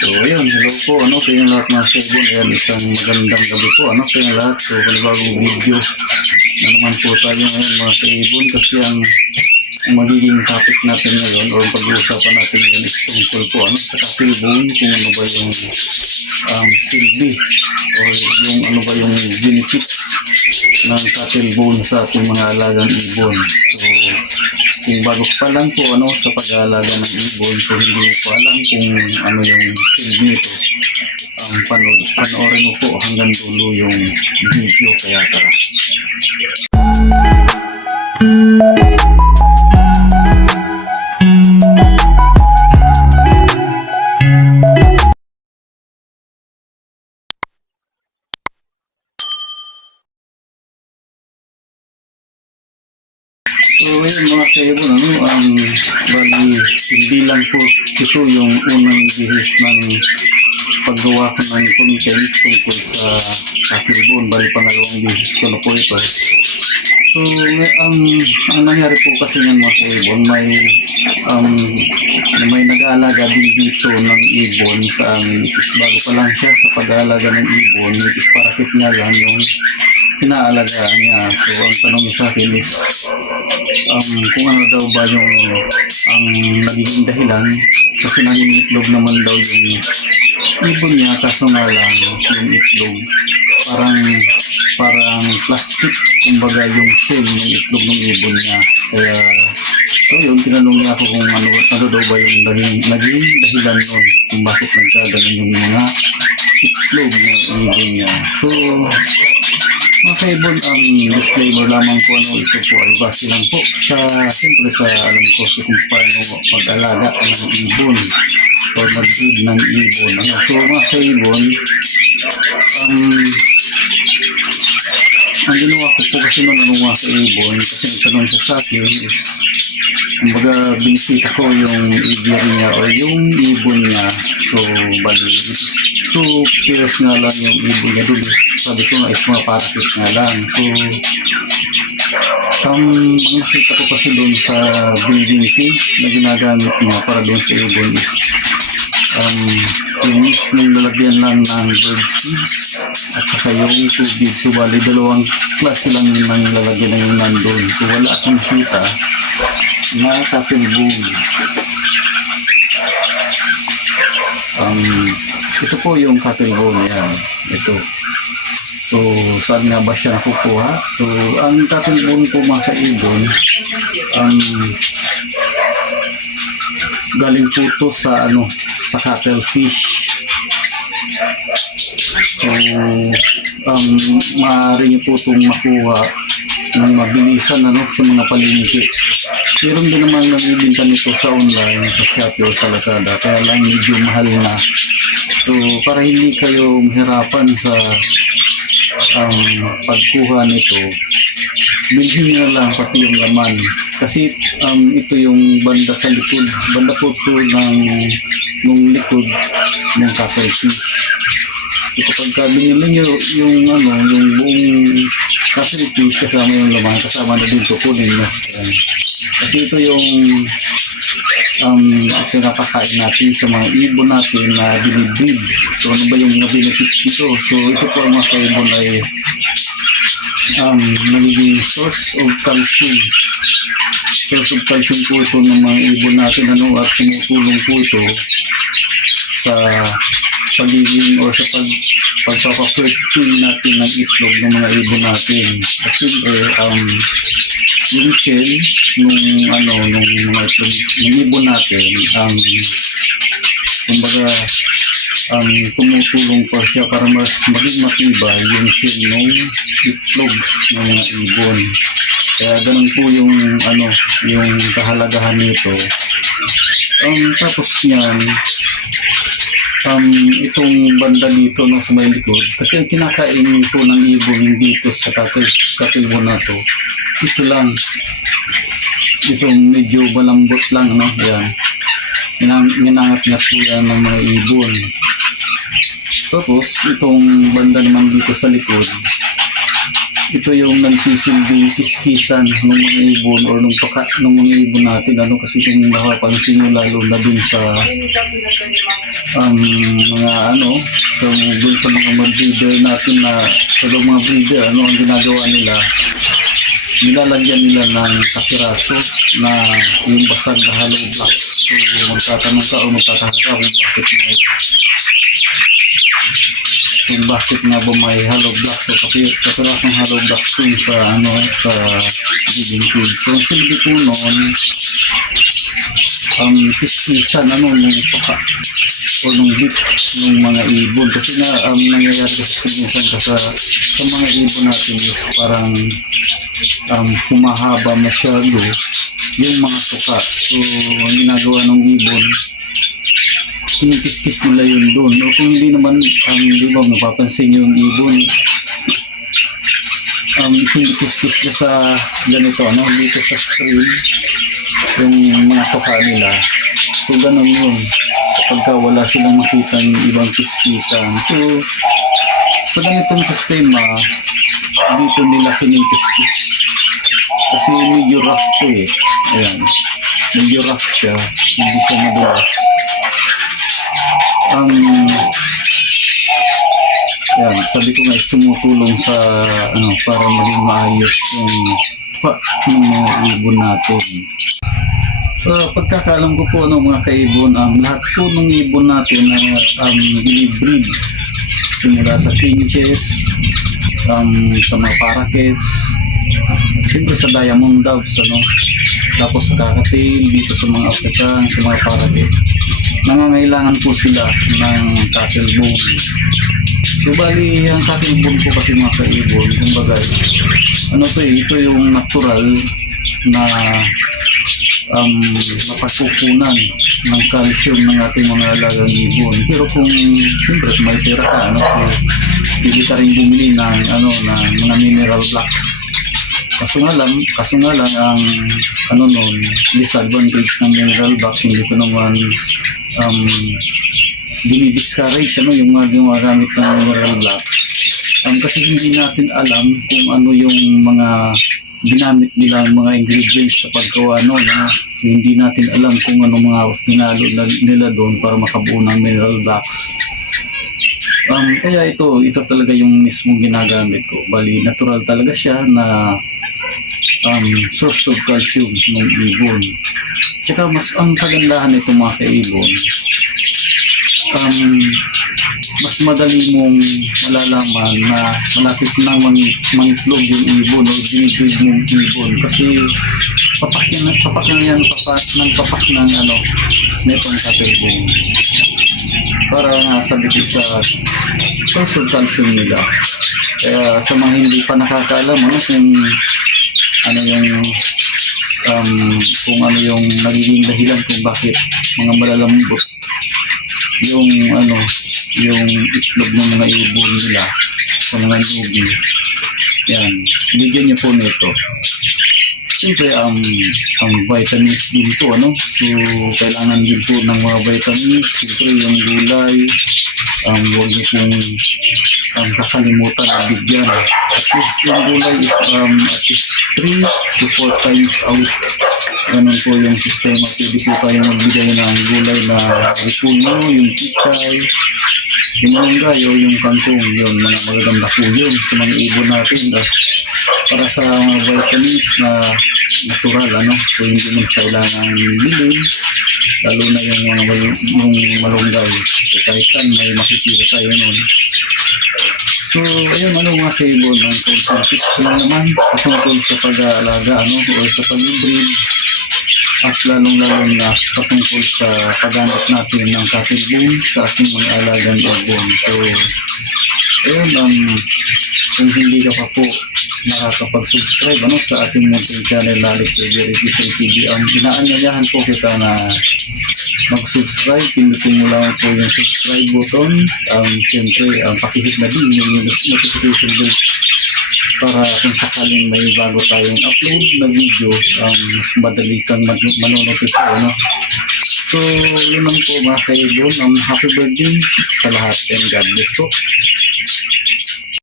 So, ayun, hello po, ano, sa inyong lahat mga kaibon. Ayan, isang magandang gabi po, ano, sa inyong lahat. So, panibagong video na naman po tayo ngayon mga kaibon kasi ang, ang magiging topic natin ngayon or pag-uusapan natin ngayon is tungkol po, ano, sa katilbon, kung ano ba yung um, silbi or yung ano ba yung benefits ng cattle bone sa ating mga alagang ibon. Kung bago pa lang po ano sa pag-aalaga ng ibon, so hindi mo pa alam kung ano yung silbi nito, ang um, panood, panoorin mo po hanggang dulo yung video kaya tara. Ano, ang bali, hindi lang po ito yung unang bihis ng paggawa ko ng content tungkol sa kakilbon. Bali, pangalawang bihis ko na po ito. So, ang, ang nangyari po kasi ng mga kaibon, may, um, may nag-aalaga din dito ng ibon sa amin, which is bago pa lang siya sa pag-aalaga ng ibon, which is parakit niya lang yung inaalagaan niya. So, ang tanong sa akin is, um, kung ano daw ba yung ang nagiging dahilan kasi nangingitlog naman daw yung ibon niya. Kaso nga lang yung itlog parang parang plastic kumbaga yung shell ng itlog ng ibon niya. Kaya so yun tinanong niya ako kung ano, ano daw ba yung naging, naging dahilan nun kung bakit nagkaganon yung mga itlog ng ibon niya. So mga kaibon, ang disclaimer lamang po ano ito po ay base lang po sa, siyempre sa alam ko sa kung paano mag-alaga ng ibon or mag-breed ng ibon. Ano? So mga kaibon, um, ang ginawa ko po kasi noon ano mga kaibon, kasi ang tanong sa akin is, kumbaga binisita ko yung aviary niya or yung ibon niya. So, bali, two pairs nga lang yung ibon niya doon. Sabi ko nga is mga parakeets nga lang. So, ang nakita ko kasi doon sa breeding cage na ginagamit niya para doon sa ibon is um, yung mismong lalagyan lang ng bird seeds at saka yung tubig. So, bali, dalawang klase lang yung nang lalagyan na yung nandun. So, wala akong kita na cattle bone. Um, ito po yung cattle bone yan. Ito. So, saan nga ba siya nakukuha? So, ang cattle bone po mga kaibon, um, galing po to sa ano, sa cuttlefish. So, um, maaari niyo po itong makuha ng mabilisan ano, sa mga palengke. Meron din naman nagbibinta nito sa online, sa Shopee o sa Lazada, kaya lang medyo mahal na. So, para hindi kayo mahirapan sa um, pagkuha nito, bilhin nyo lang pati yung laman. Kasi um, ito yung banda sa likod, banda po ito ng, ng likod ng cuttlefish. So, kapag ka binili nyo yung, ano, yung buong cuttlefish kasama yung laman, kasama na din kukunin nyo. Kasi ito yung um, pinapakain natin sa mga ibon natin na binibreed. So ano ba yung mga benefits nito? So ito po ang mga kaibon ay um, nagiging source of calcium. Source of calcium po ito ng mga ibon natin ano, at tumutulong po ito sa pagiging or sa pag pagpapafertile natin ng itlog ng mga ibon natin. Kasi eh, um, yung shell nung ano nung mga itlog ng ibon natin um, kumbaga um, tumutulong pa siya para mas maging matibay yung shell ng itlog ng mga ibon. Kaya ganun po yung ano yung kahalagahan nito. Um, tapos niyan, um, itong banda dito no, sa may likod, kasi kinakain po ng ibon dito sa katil, katilbo na to, ito lang. Itong medyo malambot lang, no? Yan. Minang, minangat-ngat po yan ng mga ibon. Tapos, itong banda naman dito sa likod, ito yung nagsisilbing kiskisan ng mga ibon or nung paka, ng mga ibon natin ano kasi kung nakapansin nyo lalo na dun sa um, mga ano, so, dun sa mga mag-breeder natin na sa mga breeder, ano ang ginagawa nila, nilalagyan nila ng sakiraso na yung basag na hollow blocks. So, magtatanong ka o magtataka ka kung bakit may kung bakit nga ba may hollow blocks o kasi sakirasong hollow blocks dun sa ano sa breeding cage. So, ang silbi po noon, ang kiskisan ano nung paka o ng mga ibon. Kasi na um, nangyayari kasi minsan sa, sa mga ibon natin is parang um, humahaba masyado yung mga tuka. So ang ginagawa ng ibon kinikiskis nila yun doon o kung hindi naman um, di ba mapapansin yung ibon um, kinikiskis na sa ganito ano dito sa screen yung mga tuka nila. So ganun yun kapag wala silang makitang ibang kiskisan so sa ganitong sistema dito nila kinikiskis kasi medyo rough to eh. Ayan. Medyo rough siya. Hindi siya madulas. Um, yan, sabi ko nga is tumutulong sa ano para maging maayos yung pa ng mga ibon natin. Sa pagkakalam ko po ano mga kaibon, um, lahat po ng ibon natin na um, binibreed simula sa finches, um, sa mga parakeets, siyempre sa diamond doves, ano, tapos sa kakatail, dito sa mga African, sa mga parakeet. Nangangailangan po sila ng cattle bone. So bali, ang cattle bone po kasi mga kaibon, kumbaga, ano to eh, ito yung natural na um, mapagkukunan ng calcium ng ating mga alagang ibon. Pero kung siyempre may pera ka, ano, so, hindi ka rin bumili ng ano na mga mineral blocks. Kaso nga lang, kaso nga lang ang ano nun, disadvantage ng mineral blocks hindi ko naman um, dinidiscourage ano yung mga gumagamit ng mineral blocks. Um, kasi hindi natin alam kung ano yung mga ginamit nilang mga ingredients sa paggawa noon. No? So, hindi natin alam kung ano mga hinalo na, nila doon para makabuo ng mineral blocks. Um, kaya ito, ito talaga yung mismo ginagamit ko. Bali, natural talaga siya na um, source of calcium ng ibon. Tsaka mas ang kagandahan nito mga kaibon, um, mas madali mong malalaman na malapit na mang, mangitlog yung ibon o binibig mong ibon kasi papak yan, papak na yan, papak ng papak ng ano, netong katibong. Para nga sabi ko sa of calcium nila. Kaya sa mga hindi pa nakakaalam, ano, kung ano yung um, kung ano yung nagiging dahilan kung bakit mga malalambot yung ano yung itlog ng mga ibon nila sa mga lubi yan. Bigyan niyo po nito. Siyempre ang ang vitamins din po ano? So kailangan din po ng mga vitamins. Siyempre yung gulay um, huwag niyo pong um, kakalimutan na bigyan. At least yung gulay is um, at least 3 to 4 times week. Ganun po yung sistema pwede po tayo magbigay ng gulay na repulyo, yung pichay yung malunggay o yung kangkong yun mga magaganda po yun. Sa mga ibon natin das para sa mga vitamins na natural ano? So hindi mo kailangan bilhin lalo na yung mga mal- yung malunggay. So kahit saan may makikita tayo nun. So, ayun ano mga kaibon, ang tungkol tips lang naman patungkol sa pag-aalaga ano, o sa pag-breed at lalong-lalong na patungkol sa paggamit natin ng cattle bone sa ating mga alagang ibon. So, ayun, um, kung hindi ka pa po nakakapag-subscribe ano, sa ating munting channel Alex Xavier Official TV, ang inaanyayahan po kita na mag-subscribe, pindutin mo lang po yung subscribe button. Um, Siyempre, um, pakihit na din yung notification bell para kung sakaling may bago tayong upload na video, um, mas madali kang manonotify. No? So, yun lang po mga kaibon. Um, happy birthday sa lahat and God bless po.